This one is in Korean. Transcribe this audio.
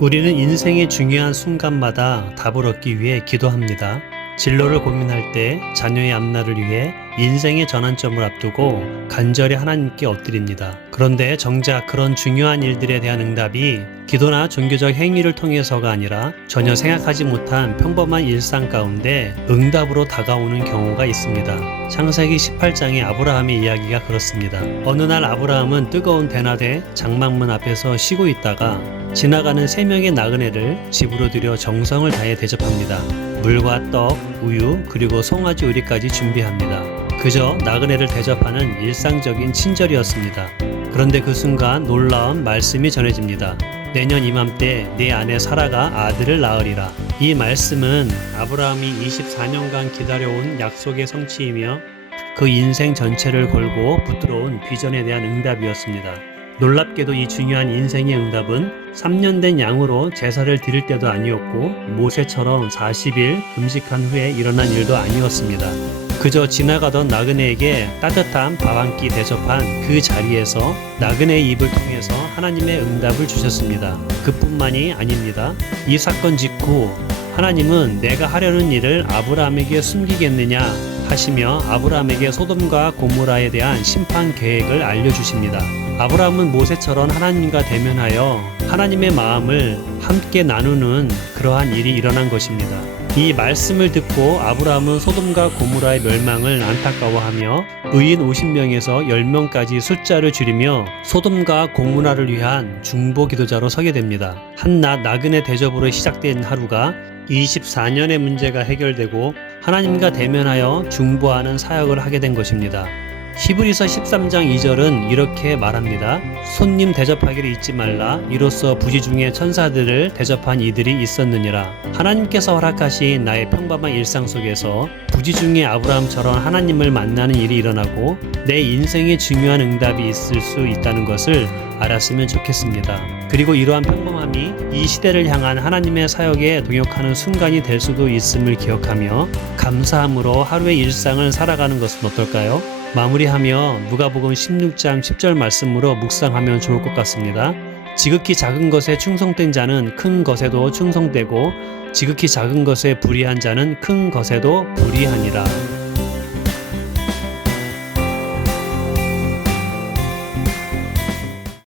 우리는 인생의 중요한 순간마다 답을 얻기 위해 기도합니다. 진로를 고민할 때 자녀의 앞날을 위해 인생의 전환점을 앞두고 간절히 하나님께 엎드립니다. 그런데 정작 그런 중요한 일들에 대한 응답이 기도나 종교적 행위를 통해서가 아니라 전혀 생각하지 못한 평범한 일상 가운데 응답으로 다가오는 경우가 있습니다. 창세기 18장의 아브라함의 이야기가 그렇습니다. 어느 날 아브라함은 뜨거운 대낮에 장막문 앞에서 쉬고 있다가 지나가는 3명의 나그네를 집으로 들여 정성을 다해 대접합니다. 물과 떡, 우유, 그리고 송아지 우리까지 준비합니다. 그저 나그네를 대접하는 일상적인 친절이었습니다. 그런데 그 순간 놀라운 말씀이 전해집니다. 내년 이맘때 네 아내 사라가 아들을 낳으리라. 이 말씀은 아브라함이 24년간 기다려온 약속의 성취이며 그 인생 전체를 걸고 붙들어온 비전에 대한 응답이었습니다. 놀랍게도 이 중요한 인생의 응답은 3년 된 양으로 제사를 드릴 때도 아니었고 모세처럼 40일 금식한 후에 일어난 일도 아니었습니다. 그저 지나가던 나그네에게 따뜻한 밥 한 끼 대접한 그 자리에서 나그네의 입을 통해서 하나님의 응답을 주셨습니다. 그뿐만이 아닙니다. 이 사건 직후 하나님은 내가 하려는 일을 아브라함에게 숨기겠느냐 하시며 아브라함에게 소돔과 고모라에 대한 심판 계획을 알려주십니다. 아브라함은 모세처럼 하나님과 대면하여 하나님의 마음을 함께 나누는 그러한 일이 일어난 것입니다. 이 말씀을 듣고 아브라함은 소돔과 고모라의 멸망을 안타까워하며 의인 50명에서 10명까지 숫자를 줄이며 소돔과 고모라를 위한 중보 기도자로 서게 됩니다. 한낮 나그네 대접으로 시작된 하루가 24년의 문제가 해결되고 하나님과 대면하여 중보하는 사역을 하게 된 것입니다. 히브리서 13장 2절은 이렇게 말합니다. 손님 대접하기를 잊지 말라. 이로써 부지 중에 천사들을 대접한 이들이 있었느니라. 하나님께서 허락하신 나의 평범한 일상 속에서 부지 중에 아브라함처럼 하나님을 만나는 일이 일어나고 내 인생에 중요한 응답이 있을 수 있다는 것을 알았으면 좋겠습니다. 그리고 이러한 평범함이 이 시대를 향한 하나님의 사역에 동역하는 순간이 될 수도 있음을 기억하며 감사함으로 하루의 일상을 살아가는 것은 어떨까요? 마무리하며 누가복음 16장 10절 말씀으로 묵상하면 좋을 것 같습니다. 지극히 작은 것에 충성된 자는 큰 것에도 충성되고 지극히 작은 것에 불의한 자는 큰 것에도 불의하니라.